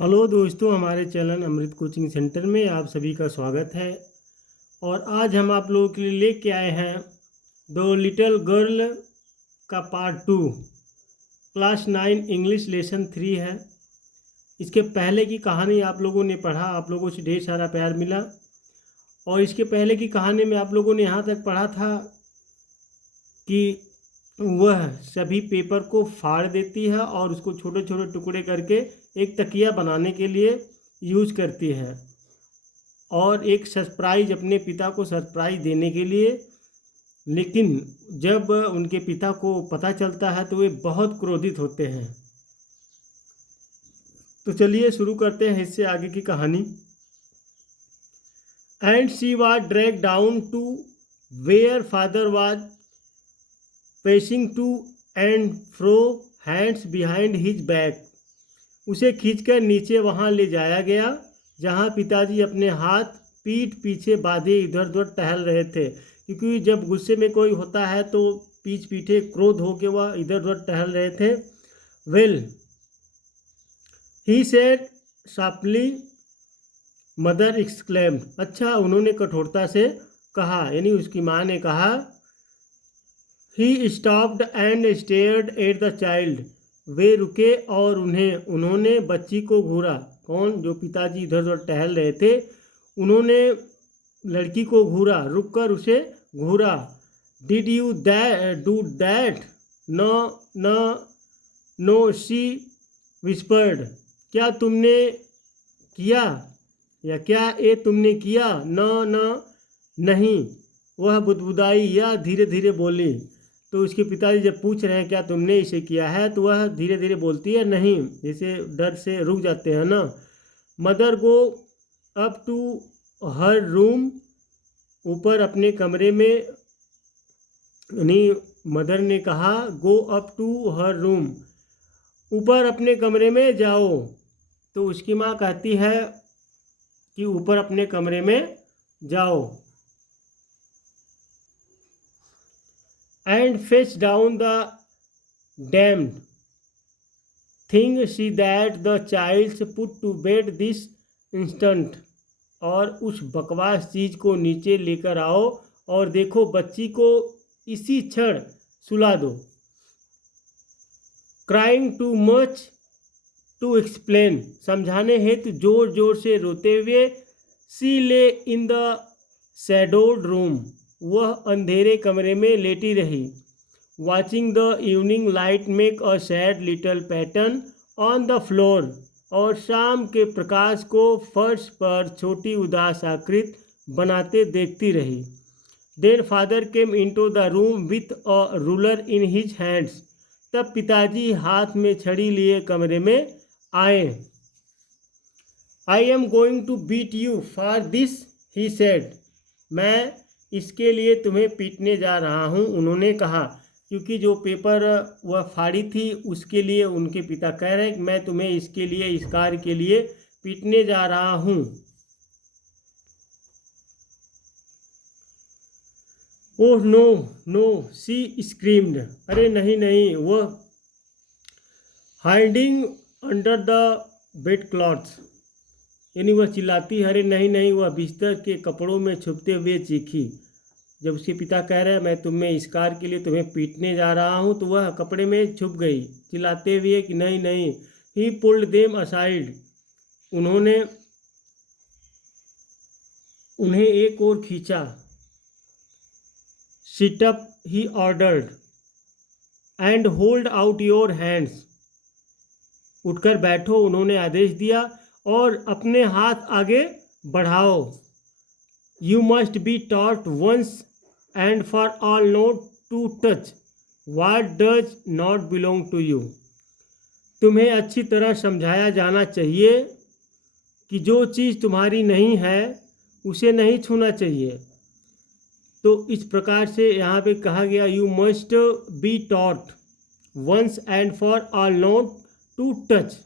Hello दोस्तों, हमारे channel अमृत coaching centre में आप सभी का स्वागत है। और आज हम आप लोगों के लिए लेके आए हैं द लिटिल गर्ल का पार्ट 2। क्लास 9 इंग्लिश लेसन 3 है। इसके पहले की कहानी आप लोगों ने पढ़ा, आप लोगों से ढेर सारा प्यार मिला। और इसके पहले की कहानी में आप लोगों ने यहाँ तक पढ़ा था कि वह सभी पेपर को फाड़ देती है और उसको छोटे छोटे टुकड़े करके एक तकिया बनाने के लिए यूज करती है, और एक सरप्राइज अपने पिता को सरप्राइज देने के लिए। लेकिन जब उनके पिता को पता चलता है तो वे बहुत क्रोधित होते हैं। तो चलिए शुरू करते हैं इससे आगे की कहानी। And she was drag down to where father was pacing to and fro hands behind his back. उसे खींचकर नीचे वहां ले जाया गया जहां पिताजी अपने हाथ पीठ पीछे बांधे इधर उधर टहल रहे थे, क्योंकि जब गुस्से में कोई होता है तो पीठ पीछे क्रोध होकर वह इधर उधर टहल रहे थे। Well he said sharply, mother exclaimed. अच्छा, उन्होंने कठोरता से कहा, यानी उसकी माँ ने कहा। He stopped and stared at the child. वे रुके और उन्होंने बच्ची को घूरा। कौन? जो पिताजी इधर उधर टहल रहे थे, उन्होंने लड़की को घूरा, रुककर उसे घूरा। Did you do that? No no no, she whispered. क्या तुमने किया, या क्या ये तुमने किया? नो नो, नहीं, वह बुदबुदाई या धीरे धीरे बोली। तो उसके पिताजी जब पूछ रहे हैं क्या तुमने इसे किया है, तो वह धीरे धीरे बोलती है नहीं, जैसे डर से रुक जाते हैं ना। Mother go up to her room. ऊपर अपने कमरे में, यानी मदर ने कहा go up to her room, ऊपर अपने कमरे में जाओ। तो उसकी माँ कहती है कि ऊपर अपने कमरे में जाओ। And fetch down the damned thing, see that the child's put to bed this instant। और उस बकवास चीज को नीचे लेकर आओ और देखो बच्ची को इसी क्षण सुला दो। Crying too much to explain, समझाने हेतु जोर जोर से रोते हुए। सी ले इन द शैडोड रूम, वह अंधेरे कमरे में लेटी रही। Watching the evening light make a sad little pattern on the floor, और शाम के प्रकाश को फर्श पर छोटी उदास आकृति बनाते देखती रही। Then father came into the room with a ruler in his hands, तब पिताजी हाथ में छड़ी लिए कमरे में आए। I am going to beat you for this, he said. मैं इसके लिए तुम्हें पीटने जा रहा हूँ, उन्होंने कहा, क्योंकि जो पेपर वह फाड़ी थी उसके लिए उनके पिता कह रहे हैं कि मैं तुम्हें इसके लिए, इस कार्य के लिए पीटने जा रहा हूँ। Oh no no, she screamed. अरे नहीं नहीं, वह hiding under the bed clothes, यानी वह चिल्लाती, अरे नहीं नहीं, वह बिस्तर के कपड़ों में छुपते हुए चीखी। जब उसके पिता कह रहे हैं मैं तुम्हें इस कार्य के लिए तुम्हें पीटने जा रहा हूँ, तो वह कपड़े में छुप गई चिल्लाते हुए कि नहीं नहीं। ही पुल्ड देम असाइड, उन्होंने उन्हें एक ओर खींचा। Sit up, he ordered, and hold out your hands, उठकर बैठो, उन्होंने आदेश दिया, और अपने हाथ आगे बढ़ाओ। You must be taught once and for all not to touch what does not belong to you. तुम्हें अच्छी तरह समझाया जाना चाहिए कि जो चीज़ तुम्हारी नहीं है उसे नहीं छूना चाहिए। तो इस प्रकार से यहाँ पे कहा गया, you must be taught once and for all not to touch.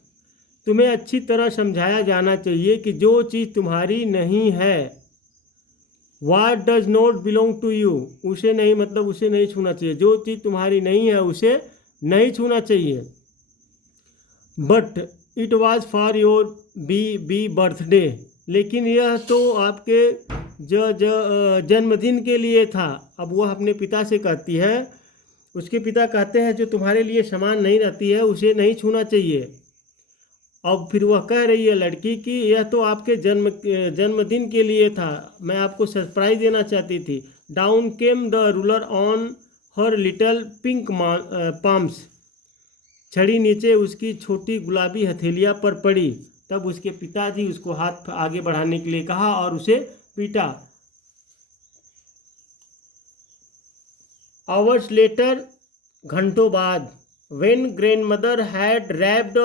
तुम्हें अच्छी तरह समझाया जाना चाहिए कि जो चीज़ तुम्हारी नहीं है, What does not belong to you, उसे नहीं, मतलब उसे नहीं छूना चाहिए। जो चीज़ तुम्हारी नहीं है उसे नहीं छूना चाहिए। But it was for your be birthday, लेकिन यह तो आपके जन्मदिन के लिए था। अब वह अपने पिता से कहती है, उसके पिता कहते हैं जो तुम्हारे लिए सामान नहीं रहती है उसे नहीं छूना चाहिए। अब फिर वह कह रही है लड़की कि यह तो आपके जन्मदिन के लिए था, मैं आपको सरप्राइज देना चाहती थी। Down came the ruler on her little pink palms, छड़ी नीचे उसकी छोटी गुलाबी हथेलियां पर पड़ी। तब उसके पिताजी उसको हाथ आगे बढ़ाने के लिए कहा और उसे पीटा। आवर्स लेटर, घंटों बाद, when grandmother had wrapped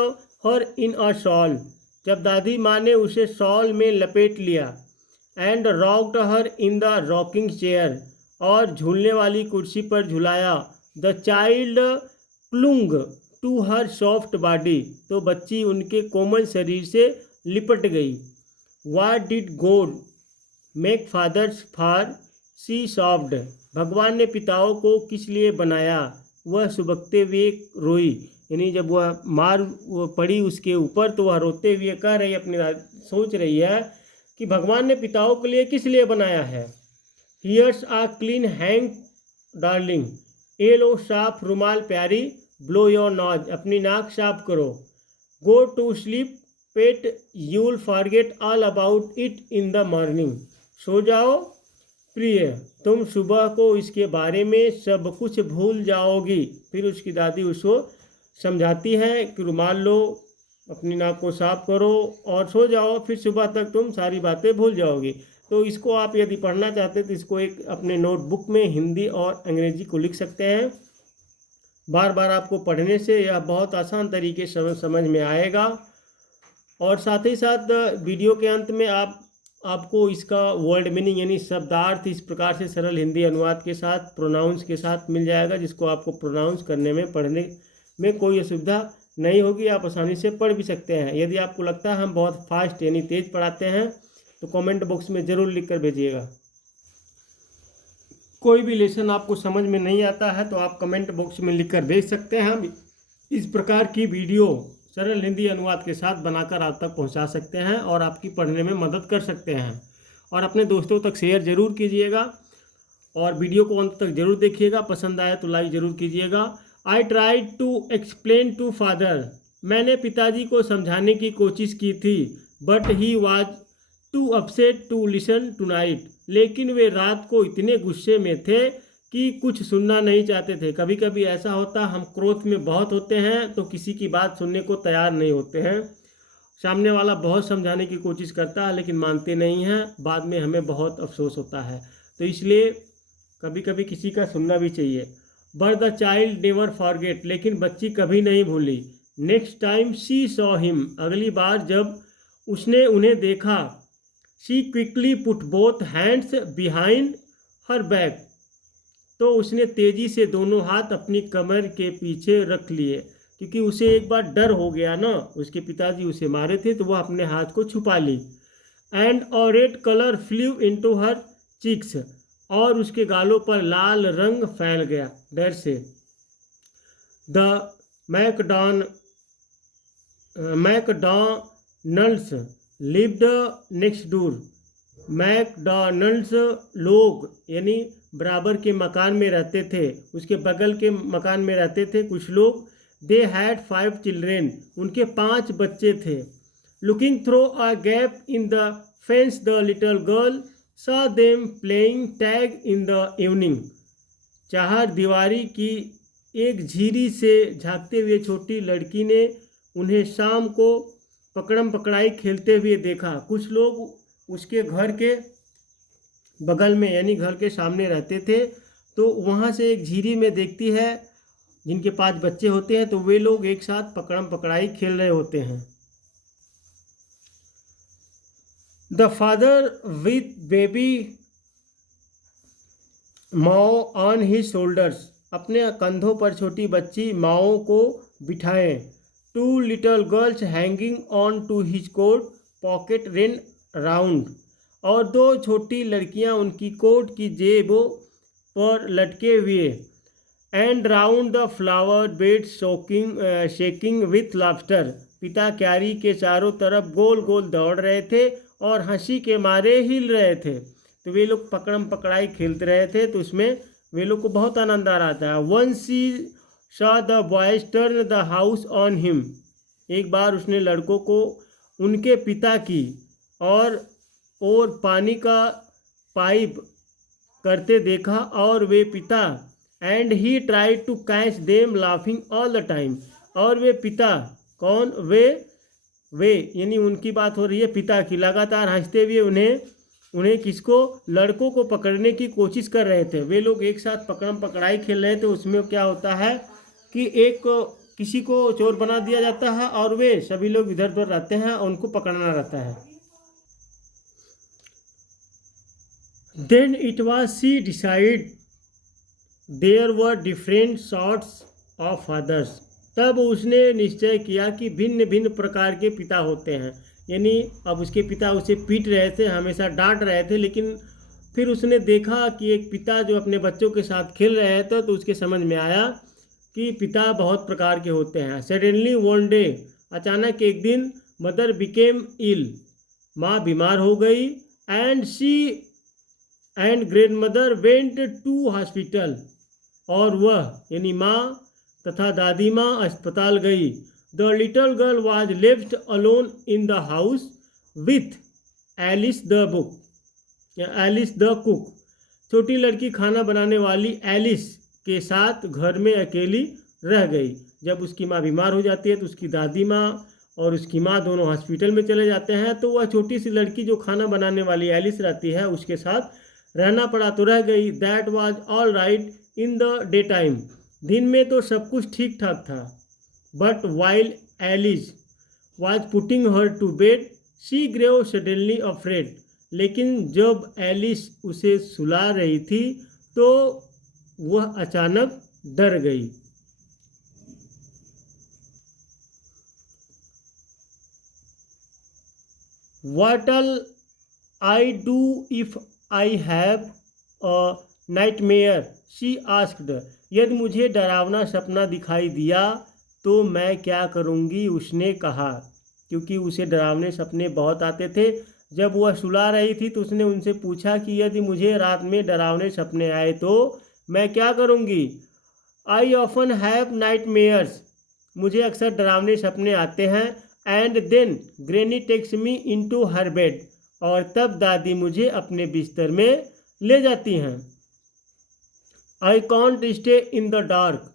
her in a shawl, जब दादी माँ ने उसे शॉल में लपेट लिया। And rocked her in the rocking chair, और झूलने वाली कुर्सी पर झुलाया। The child clung to her soft body, तो बच्ची उनके कोमल शरीर से लिपट गई। What did God make fathers for, see soft, भगवान ने पिताओं को किस लिए बनाया, वह सुबकते हुए रोई। यानी जब वह मार पड़ी उसके ऊपर तो वह रोते हुए कह रही अपनी सोच रही है कि भगवान ने पिताओं के लिए किस लिए बनाया है। हियर्स आ क्लीन हैंड डार्लिंग, ए लो साफ रुमाल प्यारी। ब्लो योर नॉज, अपनी नाक साफ करो। Go to sleep pet, you'll forget all about it in the morning, सो जाओ प्रिय, तुम सुबह को इसके बारे में सब कुछ भूल जाओगी। फिर उसकी दादी उसको समझाती है कि रुमाल लो, अपनी नाक को साफ करो और सो जाओ, फिर सुबह तक तुम सारी बातें भूल जाओगी। तो इसको आप यदि पढ़ना चाहते हैं तो इसको एक अपने नोटबुक में हिंदी और अंग्रेजी को लिख सकते हैं। बार बार आपको पढ़ने से यह बहुत आसान तरीके से समझ में आएगा। और साथ ही साथ वीडियो के अंत में आपको इसका वर्ड मीनिंग यानी शब्दार्थ इस प्रकार से सरल हिंदी अनुवाद के साथ प्रोनाउंस के साथ मिल जाएगा, जिसको आपको प्रोनाउंस करने में पढ़ने में कोई असुविधा नहीं होगी, आप आसानी से पढ़ भी सकते हैं। यदि आपको लगता है हम बहुत फास्ट यानी तेज़ पढ़ाते हैं तो कमेंट बॉक्स में ज़रूर लिख कर भेजिएगा। कोई भी लेसन आपको समझ में नहीं आता है तो आप कमेंट बॉक्स में लिख कर भेज सकते हैं। हम इस प्रकार की वीडियो सरल हिंदी अनुवाद के साथ बनाकर आप तक पहुंचा सकते हैं और आपकी पढ़ने में मदद कर सकते हैं। और अपने दोस्तों तक शेयर ज़रूर कीजिएगा और वीडियो को अंत तक ज़रूर देखिएगा। पसंद आया तो लाइक ज़रूर कीजिएगा। I tried to explain to father, मैंने पिताजी को समझाने की कोशिश की थी। But he was too upset to listen to night, लेकिन वे रात को इतने गुस्से में थे कि कुछ सुनना नहीं चाहते थे। कभी कभी ऐसा होता हम क्रोध में बहुत होते हैं तो किसी की बात सुनने को तैयार नहीं होते हैं। सामने वाला बहुत समझाने की कोशिश करता है लेकिन मानते नहीं हैं, बाद में हमें बहुत अफसोस होता है। तो इसलिए कभी कभी किसी का सुनना भी चाहिए। But the child never forget, लेकिन बच्ची कभी नहीं भूली। Next time she saw him, अगली बार जब उसने उन्हें देखा। She quickly put both hands behind her back, तो उसने तेज़ी से दोनों हाथ अपनी कमर के पीछे रख लिए, क्योंकि उसे एक बार डर हो गया ना, उसके पिताजी उसे मारे थे तो वह अपने हाथ को छुपा ली। And a red colour flew into her cheeks, और उसके गालों पर लाल रंग फैल गया डर से। The McDonald's lived next door, McDonald's लोग यानी बराबर के मकान में रहते थे, उसके बगल के मकान में रहते थे कुछ लोग। दे हैड 5 चिल्ड्रेन, उनके 5 बच्चे थे। Looking through a gap in the fence the little girl saw them playing tag in the evening, चार दीवारी की एक झीरी से झांकते हुए छोटी लड़की ने उन्हें शाम को पकड़म पकड़ाई खेलते हुए देखा। कुछ लोग उसके घर के बगल में यानी घर के सामने रहते थे, तो वहाँ से एक झीरी में देखती है जिनके 5 बच्चे होते हैं, तो वे लोग एक साथ पकड़म पकड़ाई खेल रहे होते हैं। The father with baby Mao on his shoulders, अपने कंधों पर छोटी बच्ची माओ को बिठाएं। 2 little girls hanging on to his coat pocket ran round, और 2 छोटी लड़कियां उनकी कोट की जेबों पर लटके हुए। And round the flower bed shaking with laughter, पिता क्यारी के चारों तरफ गोल गोल दौड़ रहे थे और हंसी के मारे हिल रहे थे। तो वे लोग पकड़म पकड़ाई खेलते रहे थे, तो उसमें वे लोग को बहुत आनंद आ रहा था। Once she saw the boys turn the house on him. एक बार उसने लड़कों को उनके पिता की और पानी का पाइप करते देखा और वे पिता and he tried to catch them laughing all the time. और वे पिता कौन, वे यानी उनकी बात हो रही है पिता की, लगातार हंसते हुए उन्हें किसको, लड़कों को पकड़ने की कोशिश कर रहे थे। वे लोग एक साथ पकड़म पकड़ाई खेल रहे थे। उसमें क्या होता है कि एक किसी को चोर बना दिया जाता है और वे सभी लोग इधर उधर रहते हैं और उनको पकड़ना रहता है। Then it was she decide there were different sorts of fathers. तब उसने निश्चय किया कि भिन्न भिन्न प्रकार के पिता होते हैं। यानी अब उसके पिता उसे पीट रहे थे, हमेशा डांट रहे थे, लेकिन फिर उसने देखा कि एक पिता जो अपने बच्चों के साथ खेल रहे थे, तो उसके समझ में आया कि पिता बहुत प्रकार के होते हैं। सडनली वन डे, अचानक एक दिन, मदर बिकेम इल, माँ बीमार हो गई। And she and grandmother went to hospital, और वह यानी माँ तथा दादी माँ अस्पताल गई। The little girl was left alone in the house with Alice the cook. छोटी लड़की खाना बनाने वाली एलिस के साथ घर में अकेली रह गई। जब उसकी माँ बीमार हो जाती है तो उसकी दादी माँ और उसकी माँ दोनों हॉस्पिटल में चले जाते हैं, तो वह छोटी सी लड़की जो खाना बनाने वाली एलिस रहती है उसके साथ रहना पड़ा, तो रह गई। That was all right in the day time. दिन में तो सब कुछ ठीक ठाक था। But while Alice was putting her to bed she grew suddenly afraid. लेकिन जब एलिस उसे सुला रही थी तो वह अचानक डर गई। What'll I do if I have a nightmare? She asked. यदि मुझे डरावना सपना दिखाई दिया तो मैं क्या करूँगी, उसने कहा। क्योंकि उसे डरावने सपने बहुत आते थे। जब वह सुला रही थी तो उसने उनसे पूछा कि यदि मुझे रात में डरावने सपने आए तो मैं क्या करूँगी। आई ऑफन हैव नाइटमेयर्स, मुझे अक्सर डरावने सपने आते हैं। And then granny takes me into her bed, और तब दादी मुझे अपने बिस्तर में ले जाती हैं। I can't stay in the dark,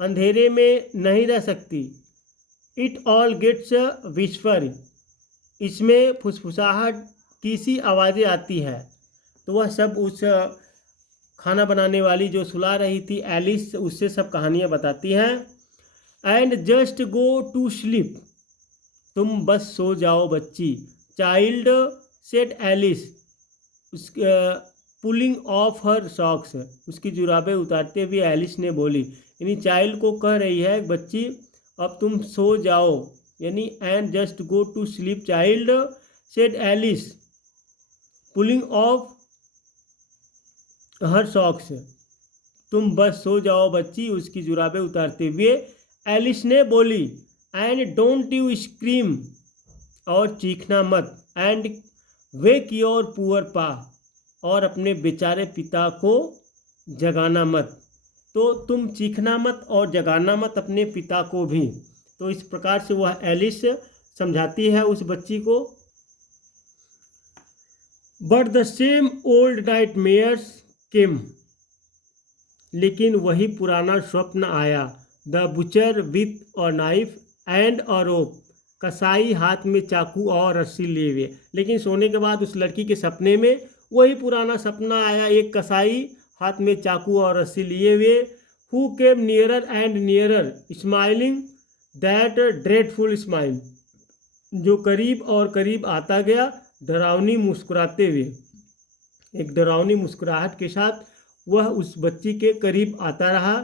अंधेरे में नहीं रह सकती। इट ऑल गेट्स विस्पर, इसमें फुसफुसाहट की सी आवाज़ें आती है। तो वह सब उस खाना बनाने वाली जो सुला रही थी एलिस, उससे सब कहानियाँ बताती हैं। And just go to sleep, तुम बस सो जाओ बच्ची। चाइल्ड सेड एलिस, उस पुलिंग ऑफ हर सॉक्स, उसकी जुराबें उतारते हुए एलिस ने बोली। यानी चाइल्ड को कह रही है बच्ची अब तुम सो जाओ, यानी and just go to sleep child said Alice pulling off her socks, तुम बस सो जाओ बच्ची, उसकी जुराबें उतारते हुए एलिस ने बोली। एंड डोंट यू स्क्रीम, और चीखना मत। एंड वेक योर पुअर पा, और अपने बेचारे पिता को जगाना मत। तो तुम चीखना मत और जगाना मत अपने पिता को भी। तो इस प्रकार से वह एलिस समझाती है उस बच्ची को। But the same old nightmares came, लेकिन वही पुराना स्वप्न आया। The butcher with a knife and a rope, कसाई हाथ में चाकू और रस्सी लिए हुए। लेकिन सोने के बाद उस लड़की के सपने में वही पुराना सपना आया, एक कसाई हाथ में चाकू और रस्सी लिए हुए। Who came nearer and nearer smiling that dreadful smile, जो करीब और करीब आता गया डरावनी मुस्कुराते हुए। एक डरावनी मुस्कुराहट के साथ वह उस बच्ची के करीब आता रहा।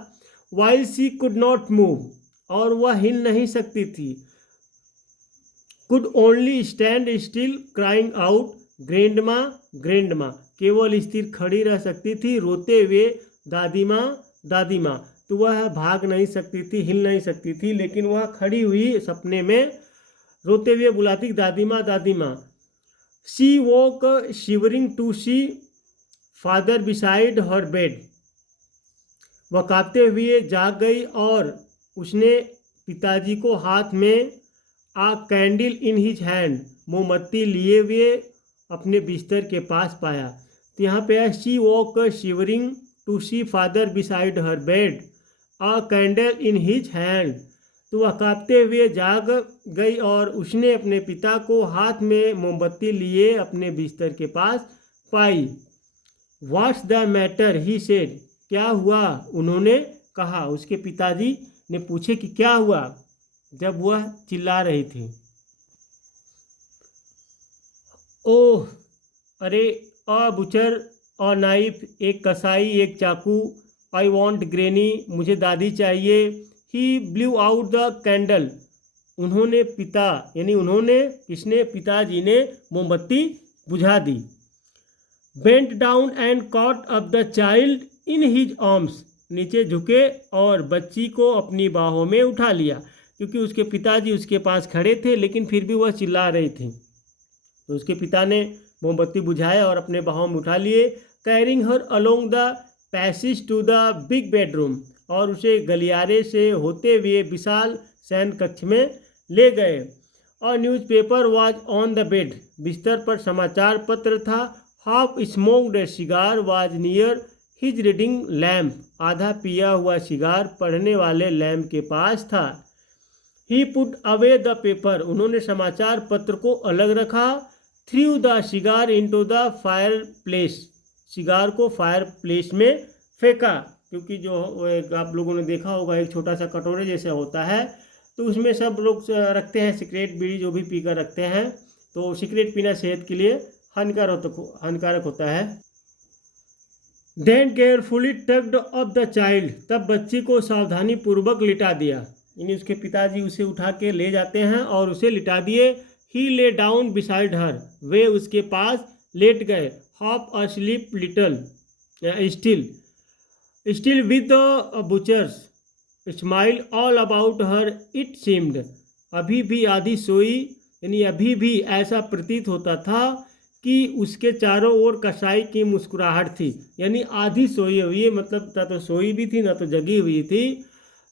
While she could not move, और वह हिल नहीं सकती थी। Could only stand still crying out grandma grandma, केवल स्थिर खड़ी रह सकती थी रोते हुए दादी माँ दादी माँ। तो वह भाग नहीं सकती थी, हिल नहीं सकती थी, लेकिन वह खड़ी हुई सपने में रोते हुए बुलाती दादी माँ दादी माँ। She woke shivering to see father beside her bed. वह कांपते हुए जाग गई और उसने पिताजी को हाथ में आ कैंडल इन हिज हैंड, मोमबत्ती लिए हुए अपने बिस्तर के पास पाया। तो यहाँ पे है she woke shivering to see father beside her bed a candle in his hand. तो वह कांपते हुए जाग गई और उसने अपने पिता को हाथ में मोमबत्ती लिए अपने बिस्तर के पास पाई। What's the matter he said. क्या हुआ, उन्होंने कहा। उसके पिताजी ने पूछे कि क्या हुआ, जब वह चिल्ला रही थी। ओह, अरे, अ बुचर, अ नाइफ, एक कसाई, एक चाकू। आई वॉन्ट ग्रेनी, मुझे दादी चाहिए। He blew out the candle. उन्होंने किसने, पिताजी ने मोमबत्ती बुझा दी। Bent down and caught up the child in his arms. नीचे झुके और बच्ची को अपनी बाहों में उठा लिया, क्योंकि उसके पिताजी उसके पास खड़े थे लेकिन फिर भी वह चिल्ला रही थी। तो उसके पिता ने मोमबत्ती बुझाया और अपने बाहों में उठा लिए। Carrying her along the passage to the big bedroom. और उसे गलियारे से होते हुए विशाल शयन कक्ष में ले गए। और newspaper was on the bed. बिस्तर पर समाचार पत्र था। Half smoked cigar was near his reading lamp. आधा पिया हुआ सिगार पढ़ने वाले लैम्प के पास था। ही पुट अवे द पेपर। उन्होंने समाचार पत्र को अलग रखा। Through the cigar into the fire place. Cigar को फायर प्लेस में फेंका, क्योंकि जो आप लोगों ने देखा होगा एक छोटा सा कटोरे जैसा होता है, तो उसमें सब लोग रखते हैं सिगरेट बीड़ी जो भी पीकर रखते हैं। तो सिगरेट पीना सेहत के लिए हानिकारक होता है। Then carefully tucked up the child. तब बच्ची को सावधानी पूर्वक लिटा दिया। यानी उसके पिताजी उसे उठा के ले जाते हैं और उसे लिटा दिए। ही ले डाउन बिसाइड हर। वे उसके पास लेट गए। Half asleep little still with the butcher's smile all about her it seemed. अभी भी आधी सोई, यानी अभी भी ऐसा प्रतीत होता था कि उसके चारों ओर कसाई की मुस्कुराहट थी। यानी आधी सोई हुई, मतलब ना तो सोई भी थी ना तो जगी हुई थी।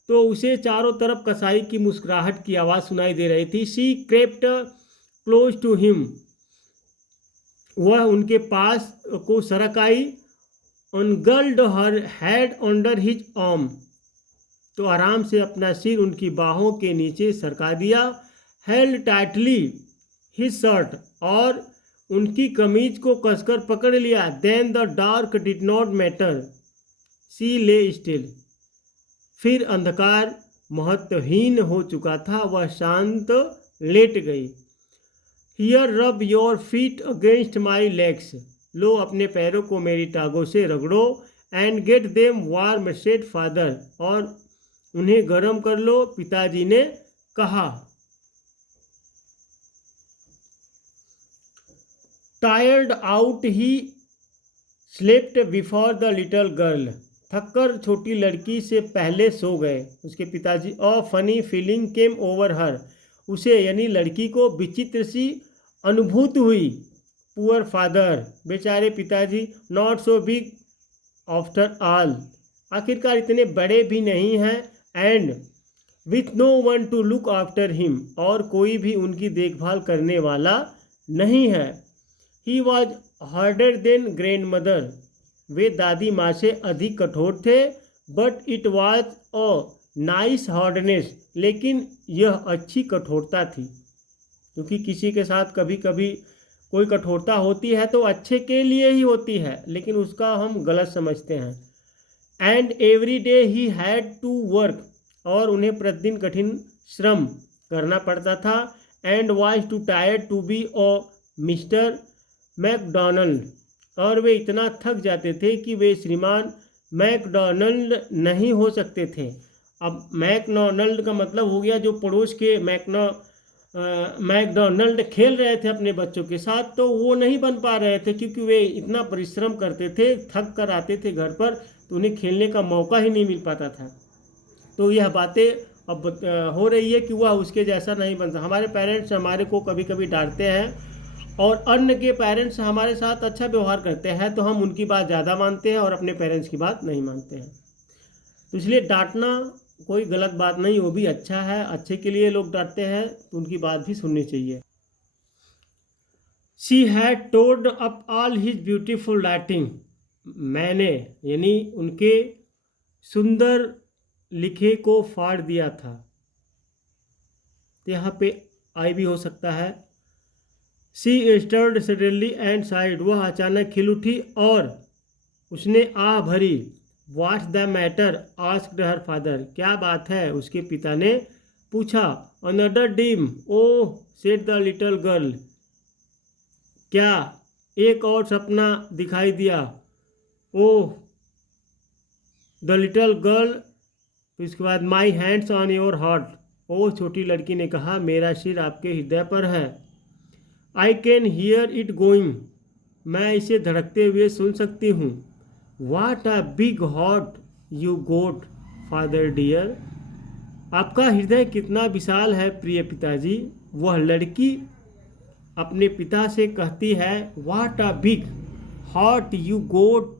तो उसे चारों तरफ कसाई की मुस्कुराहट की आवाज़ सुनाई दे रही थी। She crept close to him. वह उनके पास को सरक आई। Uncurled her head under his arm. तो आराम से अपना सिर उनकी बाहों के नीचे सरका दिया। Held tightly his shirt. और उनकी कमीज को कसकर पकड़ लिया। Then the dark did not matter. She lay still. फिर अंधकार महत्वहीन हो चुका था, वह शांत लेट गई। Here rub your feet against my legs. लो अपने पैरों को मेरी टांगों से रगड़ो। And get them warm said father. और उन्हें गर्म कर लो, पिताजी ने कहा। Tired out he slept before the little girl. थककर छोटी लड़की से पहले सो गए उसके पिताजी। A funny feeling came over her. उसे यानी लड़की को विचित्र सी अनुभूति हुई। पुअर फादर, बेचारे पिताजी। Not so big after all. आखिरकार इतने बड़े भी नहीं हैं। And with no one to look after him. और कोई भी उनकी देखभाल करने वाला नहीं है। He was harder than grandmother. वे दादी माँ से अधिक कठोर थे। But it was a nice hardness. लेकिन यह अच्छी कठोरता थी, क्योंकि किसी के साथ कभी कभी कोई कठोरता होती है तो अच्छे के लिए ही होती है, लेकिन उसका हम गलत समझते हैं। And every day he had to work. और उन्हें प्रतिदिन कठिन श्रम करना पड़ता था। And was too tired to be a Mister McDonald. और वे इतना थक जाते थे कि वे श्रीमान मैकडोनाल्ड नहीं हो सकते थे। अब मैकडोनाल्ड का मतलब हो गया जो पड़ोस के मैकडोनाल्ड खेल रहे थे अपने बच्चों के साथ, तो वो नहीं बन पा रहे थे, क्योंकि वे इतना परिश्रम करते थे, थक कर आते थे घर पर, तो उन्हें खेलने का मौका ही नहीं मिल पाता था। तो यह बातें अब हो रही है कि वह उसके जैसा नहीं बन सकता। हमारे पेरेंट्स हमारे को कभी कभी डांटते हैं और अन्य के पेरेंट्स हमारे साथ अच्छा व्यवहार करते हैं तो हम उनकी बात ज़्यादा मानते हैं और अपने पेरेंट्स की बात नहीं मानते हैं। तो इसलिए डांटना कोई गलत बात नहीं, वो भी अच्छा है, अच्छे के लिए लोग डांटते हैं तो उनकी बात भी सुननी चाहिए। She had torn up all his beautiful writing, मैंने यानी उनके सुंदर लिखे को फाड़ दिया था। तो यहाँ पे आई भी हो सकता है। सी स्टर्ड सडनली एंड साइड, वह अचानक खिल उठी और उसने आह भरी। What's the matter asked her father, क्या बात है, उसके पिता ने पूछा। Another dream, oh said the little girl, क्या एक और सपना दिखाई दिया। ओह द लिटिल गर्ल, इसके बाद my hands on your heart, ओ छोटी लड़की ने कहा मेरा सिर आपके हृदय पर है। I can hear it going, मैं इसे धड़कते हुए सुन सकती हूँ। What a big heart you got father dear, आपका हृदय कितना विशाल है प्रिय पिताजी। वह लड़की अपने पिता से कहती है what a big heart you got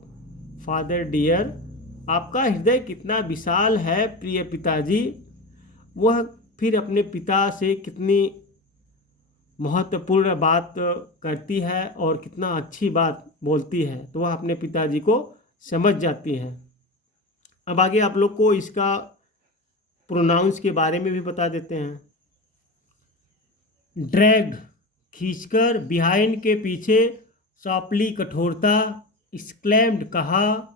father dear, आपका हृदय कितना विशाल है प्रिय पिताजी। वह फिर अपने पिता से कितनी महत्वपूर्ण बात करती है और कितना अच्छी बात बोलती है, तो वह अपने पिताजी को समझ जाती है। अब आगे आप लोग को इसका प्रोनाउंस के बारे में भी बता देते हैं। ड्रैग खींचकर, बिहाइंड के पीछे, सॉफ्टली कठोरता, एक्सक्लेम्ड कहा,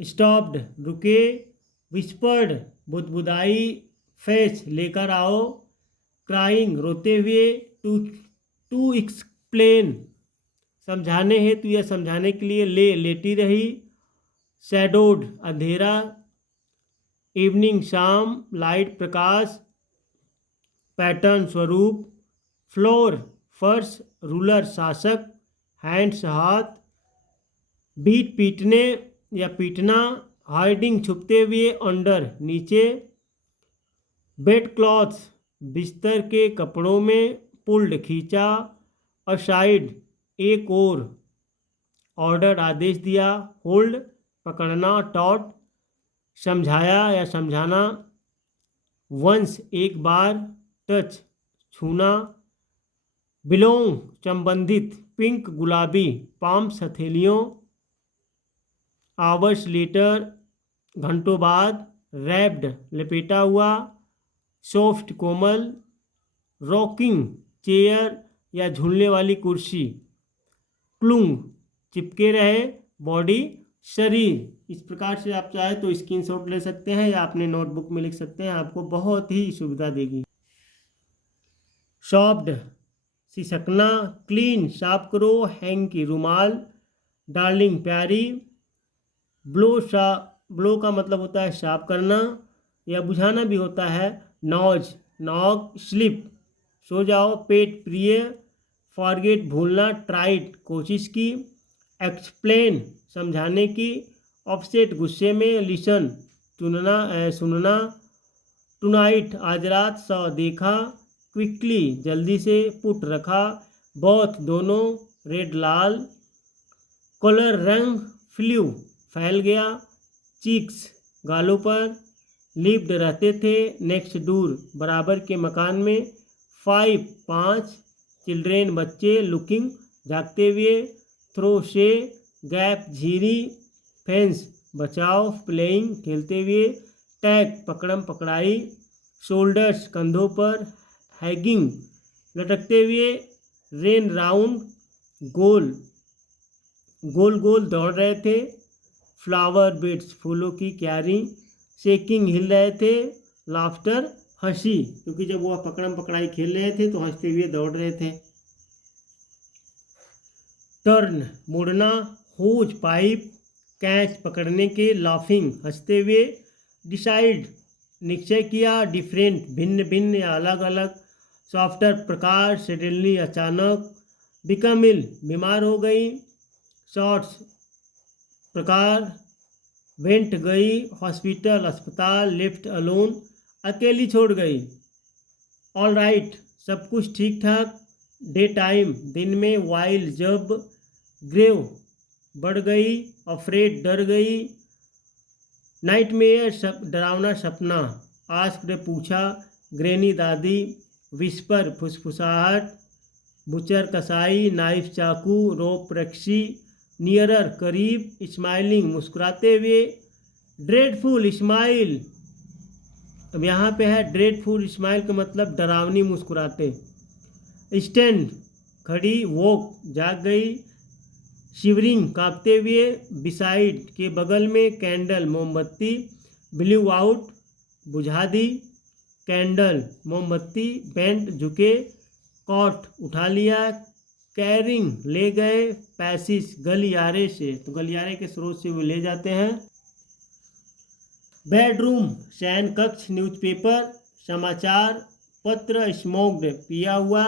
स्टॉप्ड रुके, विस्पर्ड बुदबुदाई, फेच लेकर आओ, क्राइंग रोते हुए, टू एक्सप्लेन समझाने हेतु या समझाने के लिए, लेटी रही, शैडोड अंधेरा, इवनिंग शाम, लाइट प्रकाश, पैटर्न स्वरूप, फ्लोर फर्श, रूलर शासक, हैंड्स हाथ, बीट पीटने या पीटना, हाइडिंग छुपते हुए, अंडर नीचे, बेड क्लॉथ्स बिस्तर के कपड़ों में, पुल्ड खींचा, असाइड एक और, ऑर्डर आदेश दिया, होल्ड पकड़ना, टॉट समझाया या समझाना, वंस एक बार, टच छूना, बिलोंग संबंधित, पिंक गुलाबी, पाम्स हथेलियों, आवर्स लेटर घंटों बाद, रैप्ड लपेटा हुआ, सॉफ्ट कोमल, रॉकिंग चेयर या झूलने वाली कुर्सी, क्लूंग चिपके रहे, बॉडी शरीर। इस प्रकार से आप चाहे तो स्क्रीनशॉट ले सकते हैं या अपने नोटबुक में लिख सकते हैं, आपको बहुत ही सुविधा देगी। सॉफ्ट सिसकना, क्लीन साफ करो, हैंग की रुमाल, डार्लिंग प्यारी, ब्लो का मतलब होता है साफ करना या बुझाना भी होता है, नॉज नॉक, स्लिप सो जाओ, पेट प्रिय, फॉरगेट भूलना, ट्राइड कोशिश की, एक्सप्लेन समझाने की, ऑफसेट गुस्से में, लिसन सुनना, टुनाइट आज रात, सौ देखा, क्विकली जल्दी से, पुट रखा, बोथ दोनों, रेड लाल, कलर रंग, फ्लू फैल गया, चीक्स गालों पर, लिव्ड रहते थे, नेक्स्ट डोर बराबर के मकान में, 5 चिल्ड्रेन बच्चे, लुकिंग झाँकते हुए, थ्रो से, गैप झीरी, फेंस बचाव, प्लेइंग खेलते हुए, टैग पकड़म पकड़ाई, शोल्डर्स कंधों पर, हैगिंग लटकते हुए, रेन राउंड गोल गोल दौड़ रहे थे, फ्लावर बेड्स फूलों की क्यारी, शेकिंग हिल रहे थे, लाफ्टर हंसी, क्योंकि जब वह पकड़म पकड़ाई खेल रहे थे तो हंसते हुए दौड़ रहे थे। टर्न मुड़ना, होज पाइप, कैच पकड़ने के, लाफिंग हंसते हुए, डिसाइड निश्चय किया, डिफरेंट भिन्न भिन्न या अलग अलग, सॉफ्टर प्रकार, सडनली अचानक, बिकम इल बीमार हो गई, शॉर्ट्स प्रकार, वेंट गई, हॉस्पिटल अस्पताल, लेफ्ट अलोन अकेली छोड़ गई। ऑल राइट, सब कुछ ठीक ठाक। डे टाइम, दिन में। वाइल, जब। ग्रेव, बढ़ गई। अफ्रेड, डर गई। नाइटमेयर, डरावना सपना। आस्क्ड, पूछा। ग्रैनी, दादी। विस्पर, फुसफुसाहट। बुचर, कसाई। नाइफ, चाकू। रोप, रस्सी। नियरर, करीब। स्माइलिंग, मुस्कुराते हुए। ड्रेडफुल स्माइल, अब यहाँ पे है ड्रेडफुल स्माइल का मतलब डरावनी मुस्कुराते। स्टैंड, खड़ी। वॉक, जाग गई। शिवरिंग, कांपते हुए। बिसाइड, के बगल में। कैंडल, मोमबत्ती। ब्लू आउट, बुझा दी। कैंडल, मोमबत्ती। बेंट, झुके। कॉट, उठा लिया। कैरिंग, ले गए। पैसिस, गलियारे से, तो गलियारे के स्रोत से वो ले जाते हैं। बेडरूम, शयन कक्ष। न्यूज़पेपर, समाचार पत्र। स्मोक्ड, पिया हुआ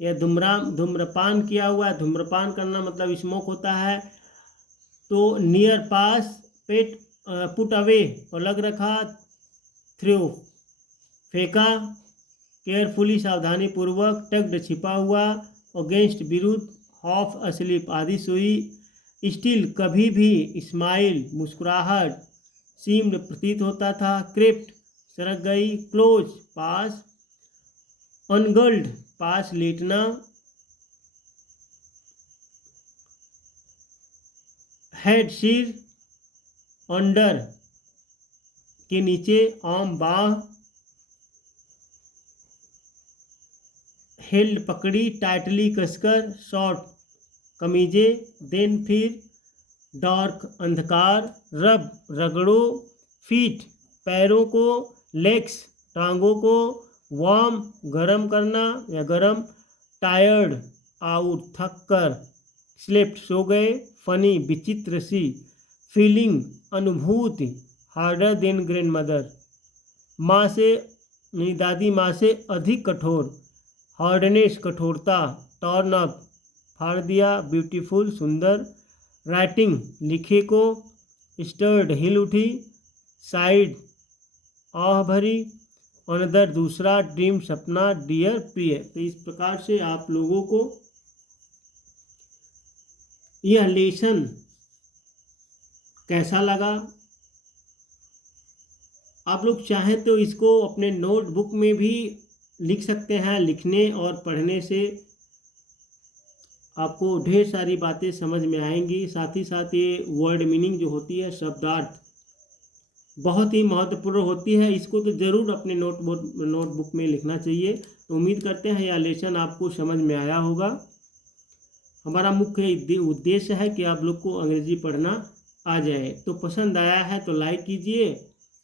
या धूम्रपान किया हुआ। धूम्रपान करना मतलब स्मोक होता है। तो नियर पास, पेट, पुट अवे, अलग रखा। थ्रो, फेंका। केयरफुली, सावधानी पूर्वक। टग्ड, छिपा हुआ। अगेंस्ट, विरुद्ध। हाफ अस्लीप, आधी सोई। स्टिल, कभी भी। स्माइल, मुस्कुराहट। सीम्ड, प्रतीत होता था। क्रिप्ट, सरक गई। क्लोज, पास। अनगल्ड, पास, लेटना। हेड, सिर। अंडर, के नीचे। आर्म, बाह। हेल्ड, पकड़ी। टाइटली, कसकर। शॉर्ट, कमीजे। देन, फिर। डार्क, अंधकार। रब, रगड़ो। फीट, पैरों को। लेग्स, टांगों को। वार्म, गर्म करना या गर्म। टायर्ड, आउट, थक कर। स्लेप्ट, सो गए। फनी, विचित्र सी। फीलिंग, अनुभूति। हार्डर देन ग्रैंड मदर, माँ से, मेरी दादी माँ से अधिक कठोर। हार्डनेस, कठोरता। टर्न अप, फाड़ दिया। ब्यूटीफुल, सुंदर। राइटिंग, लिखे को। स्टर्ड, हिल उठी। साइड, आह भरी। अनदर, दूसरा। ड्रीम, सपना। डियर, प्रिय। तो इस प्रकार से आप लोगों को यह लेसन कैसा लगा। आप लोग चाहें तो इसको अपने नोटबुक में भी लिख सकते हैं। लिखने और पढ़ने से आपको ढेर सारी बातें समझ में आएंगी। साथ ही साथ ये वर्ड मीनिंग जो होती है, शब्दार्थ, बहुत ही महत्वपूर्ण होती है। इसको तो ज़रूर अपने नोटबुक में लिखना चाहिए। तो उम्मीद करते हैं यह लेसन आपको समझ में आया होगा। हमारा मुख्य उद्देश्य है कि आप लोग को अंग्रेजी पढ़ना आ जाए। तो पसंद आया है तो लाइक कीजिए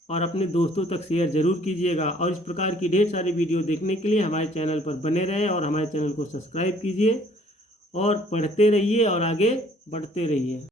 और अपने दोस्तों तक शेयर ज़रूर कीजिएगा। और इस प्रकार की ढेर सारी वीडियो देखने के लिए हमारे चैनल पर बने रहें और हमारे चैनल को सब्सक्राइब कीजिए और पढ़ते रहिए और आगे बढ़ते रहिए।